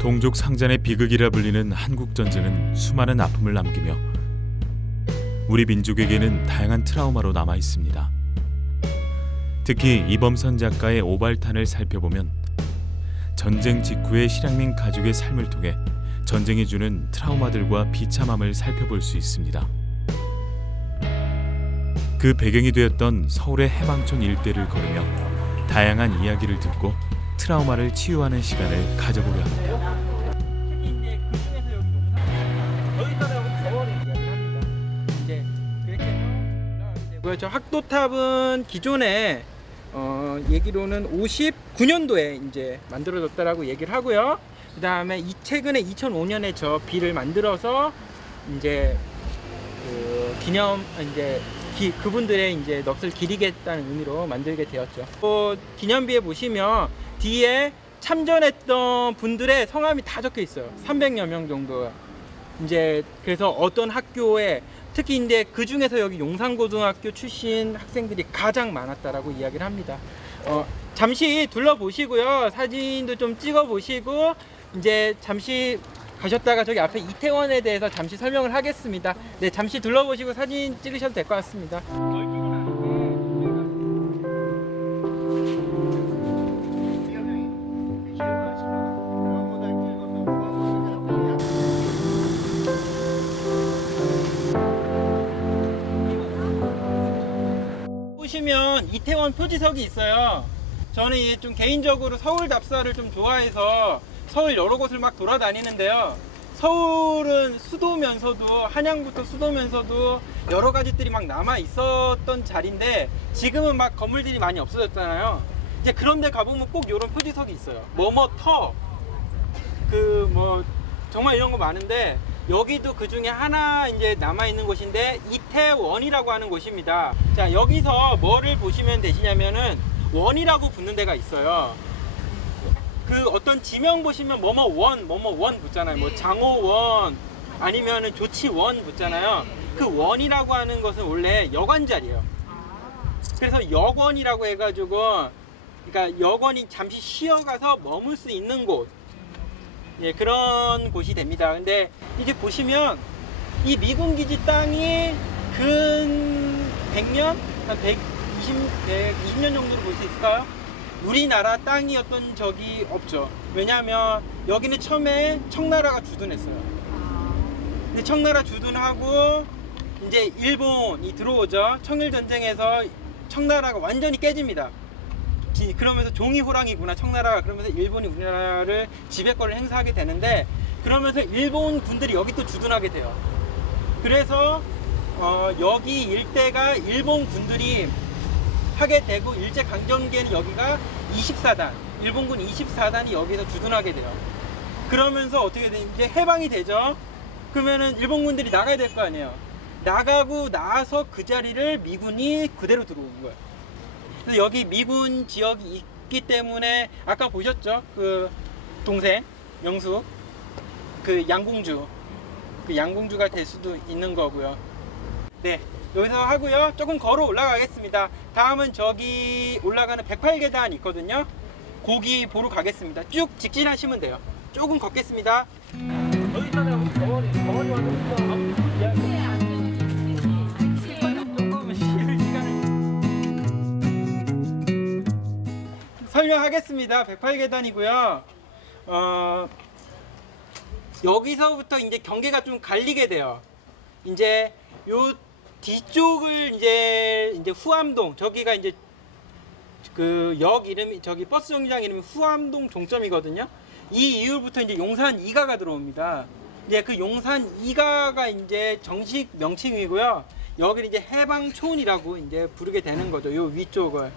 동족 상잔의 비극이라 불리는 한국 전쟁은 수많은 아픔을 남기며 우리 민족에게는 다양한 트라우마로 남아 있습니다. 특히 이범선 작가의 오발탄을 살펴보면 전쟁 직후의 실향민 가족의 삶을 통해 전쟁이 주는 트라우마들과 비참함을 살펴볼 수 있습니다. 그 배경이 되었던 서울의 해방촌 일대를 걸으며 다양한 이야기를 듣고 트라우마를 치유하는 시간을 가져보려 합니다. 저 학도탑은 기존에 얘기로는 59년도에 이제 만들어졌다라고 얘기를 하고요. 그 다음에 최근에 2005년에 저 비를 만들어서 이제 그 기념 이제 그분들의 이제 넋을 기리겠다는 의미로 만들게 되었죠. 기념비에 보시면 뒤에 참전했던 분들의 성함이 다 적혀 있어요. 300여 명 정도. 이제 그래서 어떤 학교에 특히 이제 그 중에서 여기 용산고등학교 출신 학생들이 가장 많았다라고 이야기를 합니다. 잠시 둘러보시고요. 사진도 좀 찍어 보시고 이제 잠시 가셨다가 저기 앞에 이태원에 대해서 잠시 설명을 하겠습니다. 네, 잠시 둘러보시고 사진 찍으셔도 될 것 같습니다. 보시면 이태원 표지석이 있어요. 저는 좀 개인적으로 서울 답사를 좀 좋아해서 서울 여러 곳을 막 돌아다니는데요. 서울은 수도면서도 한양부터 수도면서도 여러 가지들이 막 남아 있었던 자리인데 지금은 막 건물들이 많이 없어졌잖아요. 이제 그런데 가보면 꼭 이런 표지석이 있어요. 뭐뭐터 그 뭐 정말 이런 거 많은데 여기도 그 중에 하나 이제 남아 있는 곳인데 이태원이라고 하는 곳입니다. 자, 여기서 뭐를 보시면 되시냐면은 원이라고 붙는 데가 있어요. 그 어떤 지명 보시면 뭐뭐원 붙잖아요. 뭐 장호원 아니면은 조치원 붙잖아요. 그 원이라고 하는 것은 원래 여관 자리예요. 그래서 여관이라고 해가지고 그러니까 여관이 잠시 쉬어가서 머물 수 있는 곳, 예, 그런 곳이 됩니다. 근데 이제 보시면 이 미군 기지 땅이 근 100년, 한 120년 정도로 볼 수 있을까요? 우리나라 땅이었던 적이 없죠. 왜냐하면 여기는 처음에 청나라가 주둔했어요. 근데 청나라 주둔하고 이제 일본이 들어오죠. 청일전쟁에서 청나라가 완전히 깨집니다. 그러면서 종이 호랑이구나 청나라가. 그러면서 일본이 우리나라를 지배권을 행사하게 되는데 그러면서 일본 군들이 여기 또 주둔하게 돼요. 그래서 여기 일대가 일본 군들이 하게 되고 일제강점기에는 여기가 24단 일본군 24단이 여기서 주둔하게 돼요. 그러면서 어떻게 되냐, 이제 해방이 되죠. 그러면은 일본군들이 나가야 될 거 아니에요. 나가고 나서 그 자리를 미군이 그대로 들어오는 거예요. 그래서 여기 미군 지역이 있기 때문에 아까 보셨죠? 그 동생 명수 그 양궁주가 될 수도 있는 거고요. 네, 여기서 하고요. 조금 걸어 올라가겠습니다. 다음은 저기 올라가는 108계단 있거든요. 거기 보러 가겠습니다. 쭉 직진하시면 돼요. 조금 걷겠습니다. 여기 있잖아요. 우리 정원이 와서 조금 쉴 시간을 설명하겠습니다. 108계단이고요. 여기서부터 이제 경계가 좀 갈리게 돼요. 이제 요 뒤쪽을 이제 후암동, 저기가 이제 그 역 이름이 저기 버스 정류장 이름이 후암동 종점이거든요. 이 이후부터 이제 용산 2가가 들어옵니다. 이제 그 용산 2가가 이제 정식 명칭이고요. 여기를 이제 해방촌이라고 이제 부르게 되는 거죠. 요 위쪽을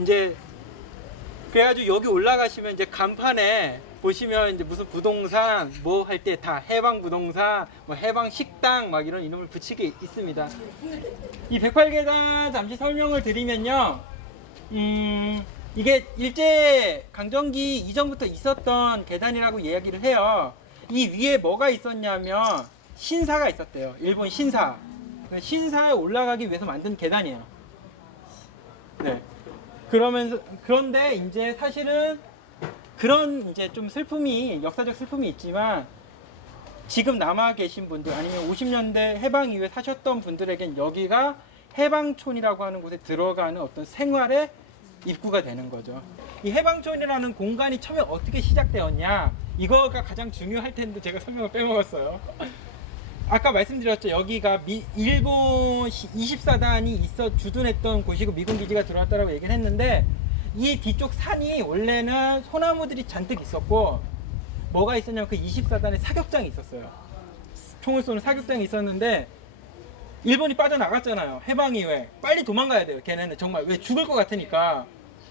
이제 그래가지고 여기 올라가시면 이제 간판에 보시면 이제 무슨 부동산 뭐 할 때 다 해방 부동산, 뭐 해방 식당 막 이런 이름을 붙이게 있습니다. 이 108계단 잠시 설명을 드리면요, 이게 일제 강점기 이전부터 있었던 계단이라고 이야기를 해요. 이 위에 뭐가 있었냐면 신사가 있었대요. 일본 신사. 신사에 올라가기 위해서 만든 계단이에요. 네. 그런데 이제 사실은 그런 이제 좀 슬픔이, 역사적 슬픔이 있지만 지금 남아 계신 분들 아니면 50년대 해방 이후에 사셨던 분들에겐 여기가 해방촌이라고 하는 곳에 들어가는 어떤 생활의 입구가 되는 거죠. 이 해방촌이라는 공간이 처음에 어떻게 시작되었냐, 이거가 가장 중요할 텐데 제가 설명을 빼먹었어요. 아까 말씀드렸죠. 여기가 일본 24단이 주둔했던 곳이고 미군 기지가 들어왔다라고 얘기를 했는데, 이 뒤쪽 산이 원래는 소나무들이 잔뜩 있었고, 뭐가 있었냐면 그 24단에 사격장이 있었어요. 총을 쏘는 사격장이 있었는데 일본이 빠져나갔잖아요. 해방 이후에 빨리 도망가야 돼요. 걔네는 정말 왜 죽을 것 같으니까,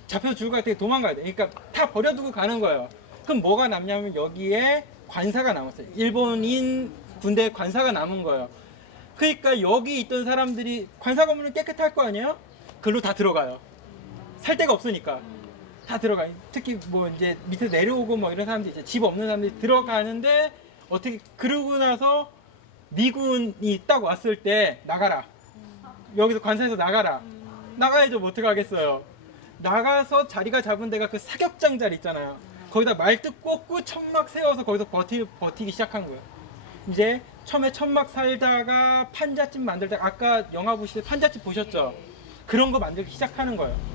잡혀서 죽을 것 같으니까 도망가야 돼. 그러니까 다 버려두고 가는 거예요. 그럼 뭐가 남냐면 여기에 관사가 남았어요. 일본인 군대 관사가 남은 거예요. 그러니까 여기 있던 사람들이, 관사 건물은 깨끗할 거 아니에요? 글로 다 들어가요. 살 데가 없으니까 다 들어가요. 특히 뭐 이제 밑에 내려오고 뭐 이런 사람들 이제 집 없는 사람들이 들어가는데, 어떻게 그러고 나서 미군이 딱 왔을 때 나가라. 여기서 관사에서 나가라. 나가야죠. 뭐 어떡하겠어요. 나가서 자리가 잡은 데가 그 사격장 자리 있잖아요. 거기다 말뚝 꽂고 천막 세워서 거기서 버티기 시작한 거예요. 이제 처음에 천막 살다가 판잣집 만들다가, 아까 영화 보실 때 판잣집 보셨죠? 그런 거 만들기 시작하는 거예요.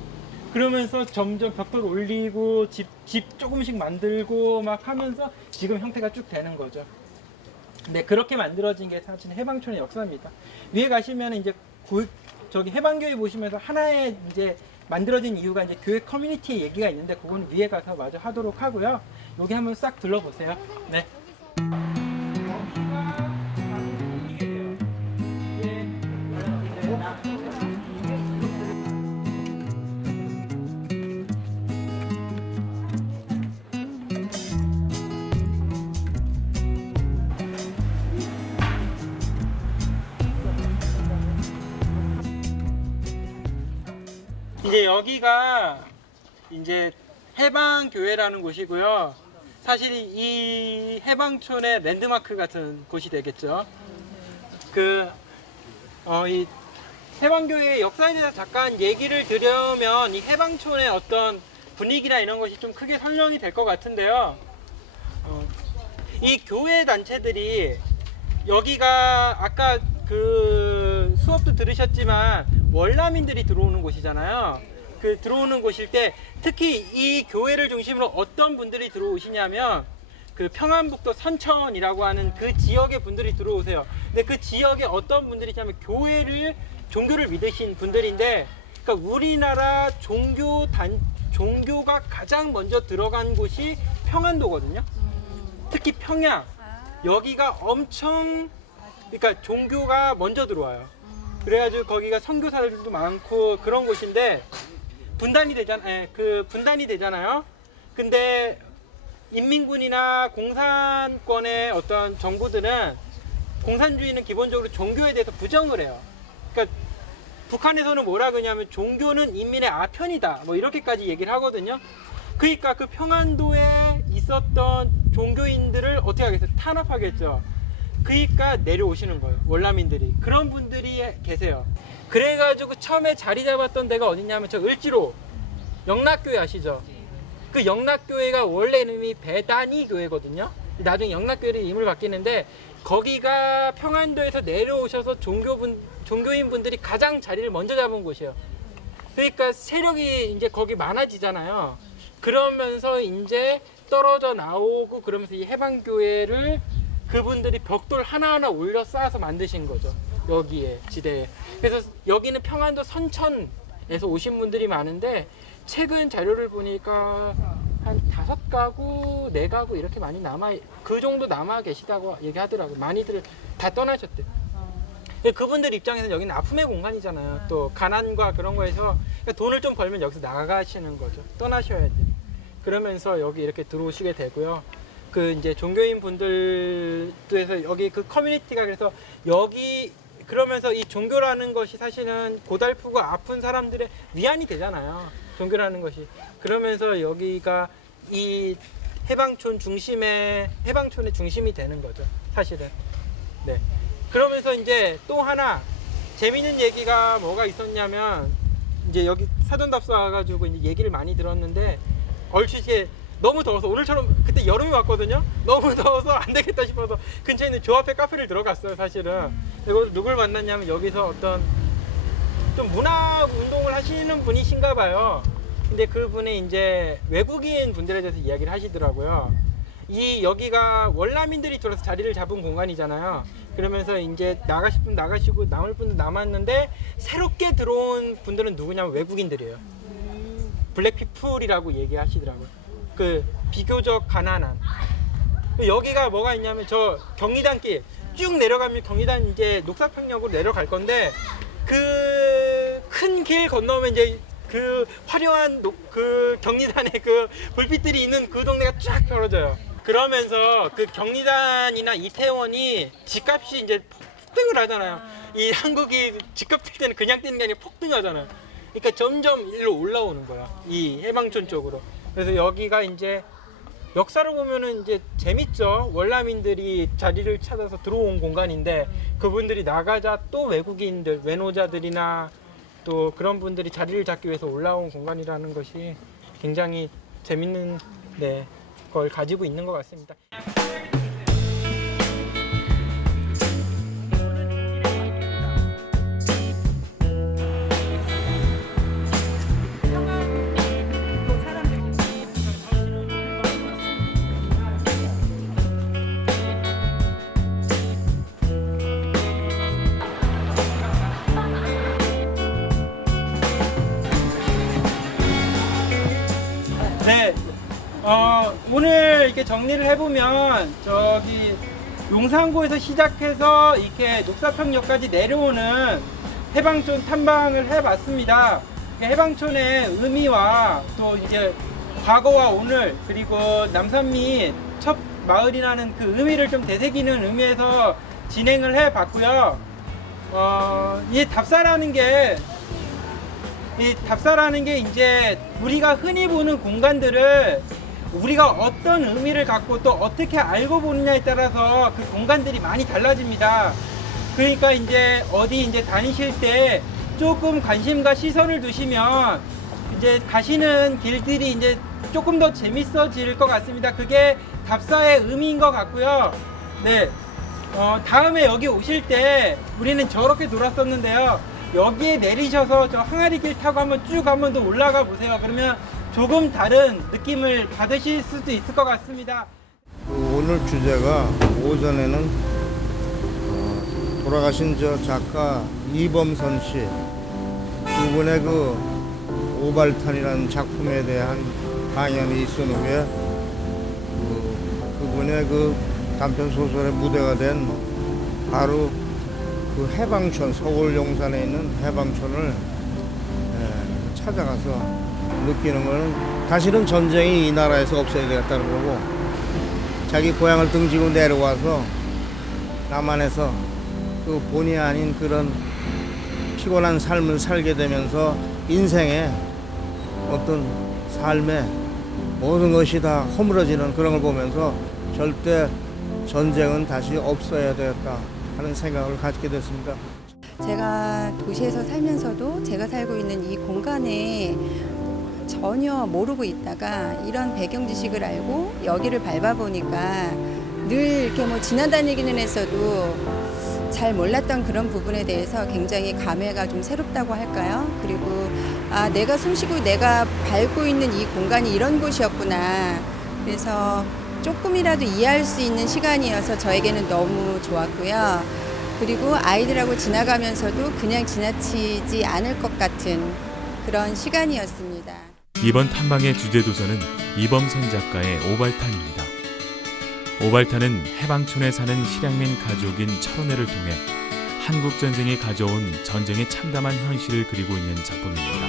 그러면서 점점 벽돌 올리고 집 조금씩 만들고 막 하면서 지금 형태가 쭉 되는 거죠. 네, 그렇게 만들어진 게 사실 해방촌의 역사입니다. 위에 가시면 이제 저기 해방교회 보시면서 하나의 이제 만들어진 이유가 이제 교회 커뮤니티의 얘기가 있는데, 그건 위에 가서 마저 하도록 하고요. 여기 한번 싹 둘러보세요. 네. 이제 여기가 이제 해방교회라는 곳이고요. 사실 이 해방촌의 랜드마크 같은 곳이 되겠죠. 이 해방교회의 역사에 대해서 잠깐 얘기를 드리면, 이 해방촌의 어떤 분위기나 이런 것이 좀 크게 설명이 될 것 같은데요. 이 교회 단체들이, 여기가 아까 그 수업도 들으셨지만 월남인들이 들어오는 곳이잖아요. 그 들어오는 곳일 때 특히 이 교회를 중심으로 어떤 분들이 들어오시냐면, 그 평안북도 선천이라고 하는 그 지역의 분들이 들어오세요. 근데 그 지역에 어떤 분들이 있냐면 종교를 믿으신 분들인데, 그러니까 우리나라 종교가 가장 먼저 들어간 곳이 평안도거든요. 특히 평양, 여기가 엄청, 그러니까 종교가 먼저 들어와요. 그래가지고 거기가 선교사들도 많고 그런 곳인데, 분단이 되잖아요. 근데 인민군이나 공산권의 어떤 정부들은, 공산주의는 기본적으로 종교에 대해서 부정을 해요. 그러니까 북한에서는 뭐라 그러냐면 종교는 인민의 아편이다, 뭐 이렇게까지 얘기를 하거든요. 그러니까 그 평안도에 있었던 종교인들을 어떻게 하겠어요? 탄압하겠죠. 그러니까 내려오시는 거예요. 월남인들이. 그런 분들이 계세요. 그래가지고 처음에 자리 잡았던 데가 어디냐면 저 을지로 영락교회 아시죠? 그 영락교회가 원래 이름이 배단위 교회거든요. 나중에 영락교회로 이름을 바뀌는데, 거기가 평안도에서 내려오셔서 종교인분들이 가장 자리를 먼저 잡은 곳이에요. 그러니까 세력이 이제 거기 많아지잖아요. 그러면서 이제 떨어져 나오고, 그러면서 이 해방교회를 그분들이 벽돌 하나하나 올려 쌓아서 만드신 거죠. 여기에 지대에. 그래서 여기는 평안도 선천에서 오신 분들이 많은데, 최근 자료를 보니까 한 5가구, 4가구 이렇게 많이 그 정도 남아 계시다고 얘기하더라고요. 많이들 다 떠나셨대요. 그분들 입장에서는 여기는 아픔의 공간이잖아요. 또 가난과 그런 거에서 돈을 좀 벌면 여기서 나가시는 거죠. 떠나셔야 돼요. 그러면서 여기 이렇게 들어오시게 되고요. 그 이제 종교인 분들에서 여기 그 커뮤니티가, 그래서 여기 그러면서 이 종교라는 것이 사실은 고달프고 아픈 사람들의 위안이 되잖아요. 종교라는 것이. 그러면서 여기가 이 해방촌의 중심이 되는 거죠. 사실은. 네. 그러면서 이제 또 하나 재미있는 얘기가 뭐가 있었냐면, 이제 여기 사전답사 와가지고 이제 얘기를 많이 들었는데, 얼추 이제 너무 더워서 오늘처럼 그때 여름이 왔거든요. 너무 더워서 안 되겠다 싶어서 근처에 있는 조합회 카페를 들어갔어요. 사실은. 그리고 누굴 만났냐면 여기서 어떤 좀 문화 운동을 하시는 분이신가 봐요. 근데 그분이 이제 외국인 분들에 대해서 이야기를 하시더라고요. 여기가 월남인들이 들어서 자리를 잡은 공간이잖아요. 그러면서 이제 나가실 분 나가시고 남을 분들 남았는데 새롭게 들어온 분들은 누구냐면 외국인들이에요. 블랙피플이라고 얘기하시더라고요. 그 비교적 가난한. 여기가 뭐가 있냐면 저 경리단길 쭉 내려가면 경리단 이제 녹사평역으로 내려갈 건데 그 큰 길 건너면 이제 그 화려한 그 경리단의 그 불빛들이 있는 그 동네가 쫙 펼쳐져요. 그러면서 그 경리단이나 이태원이 집값이 이제 폭등을 하잖아요. 이 한국이 집값 뛸 때는 그냥 뛰는 게 아니라 폭등하잖아요. 그러니까 점점 일로 올라오는 거야. 이 해방촌 쪽으로. 그래서 여기가 이제 역사를 보면은 이제 재밌죠. 월남인들이 자리를 찾아서 들어온 공간인데 그분들이 나가자 또 외국인들, 외노자들이나 또 그런 분들이 자리를 잡기 위해서 올라온 공간이라는 것이 굉장히 재밌는 걸 가지고 있는 것 같습니다. 네, 오늘 이렇게 정리를 해보면 저기 용산구에서 시작해서 이렇게 녹사평역까지 내려오는 해방촌 탐방을 해봤습니다. 해방촌의 의미와 또 이제 과거와 오늘 그리고 남산미 첫 마을이라는 그 의미를 좀 되새기는 의미에서 진행을 해봤고요. 이 답사라는 게 이제 우리가 흔히 보는 공간들을 우리가 어떤 의미를 갖고 또 어떻게 알고 보느냐에 따라서 그 공간들이 많이 달라집니다. 그러니까 이제 어디 이제 다니실 때 조금 관심과 시선을 두시면 이제 가시는 길들이 이제 조금 더 재밌어질 것 같습니다. 그게 답사의 의미인 것 같고요. 네. 다음에 여기 오실 때 우리는 저렇게 돌았었는데요. 여기에 내리셔서 저 항아리 길 타고 한번 쭉 한번 더 올라가 보세요. 그러면 조금 다른 느낌을 받으실 수도 있을 것 같습니다. 오늘 주제가 오전에는 돌아가신 저 작가 이범선 씨 두 분의 그 오발탄이라는 작품에 대한 강연이 있은 후에 그분의 그 단편 소설의 무대가 된 바로 그 해방촌, 서울 용산에 있는 해방촌을 찾아가서 느끼는 거는 사실은 전쟁이 이 나라에서 없어야 되겠다는 거고 자기 고향을 등지고 내려와서 남한에서 그 본의 아닌 그런 피곤한 삶을 살게 되면서 인생의 어떤 삶의 모든 것이 다 허물어지는 그런 걸 보면서 절대 전쟁은 다시 없어야 되겠다 하는 생각을 갖게 됐습니다. 제가 도시에서 살면서도 제가 살고 있는 이 공간에 전혀 모르고 있다가 이런 배경 지식을 알고 여기를 밟아보니까 늘 이렇게 뭐 지나다니기는 했어도 잘 몰랐던 그런 부분에 대해서 굉장히 감회가 좀 새롭다고 할까요? 그리고 내가 숨쉬고 내가 밟고 있는 이 공간이 이런 곳이었구나. 그래서 조금이라도 이해할 수 있는 시간이어서 저에게는 너무 좋았고요. 그리고 아이들하고 지나가면서도 그냥 지나치지 않을 것 같은 그런 시간이었습니다. 이번 탐방의 주제 도서는 이범선 작가의 오발탄입니다. 오발탄은 해방촌에 사는 실향민 가족인 철원애를 통해 한국전쟁이 가져온 전쟁의 참담한 현실을 그리고 있는 작품입니다.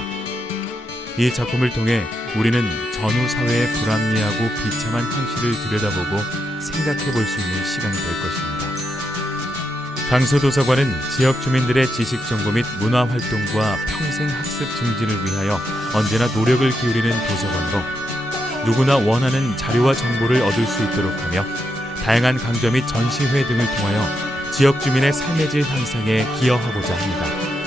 이 작품을 통해 우리는 전후 사회의 불합리하고 비참한 현실을 들여다보고 생각해 볼 수 있는 시간이 될 것입니다. 강서도서관은 지역 주민들의 지식 정보 및 문화 활동과 평생 학습 증진을 위하여 언제나 노력을 기울이는 도서관으로 누구나 원하는 자료와 정보를 얻을 수 있도록 하며 다양한 강좌 및 전시회 등을 통하여 지역 주민의 삶의 질 향상에 기여하고자 합니다.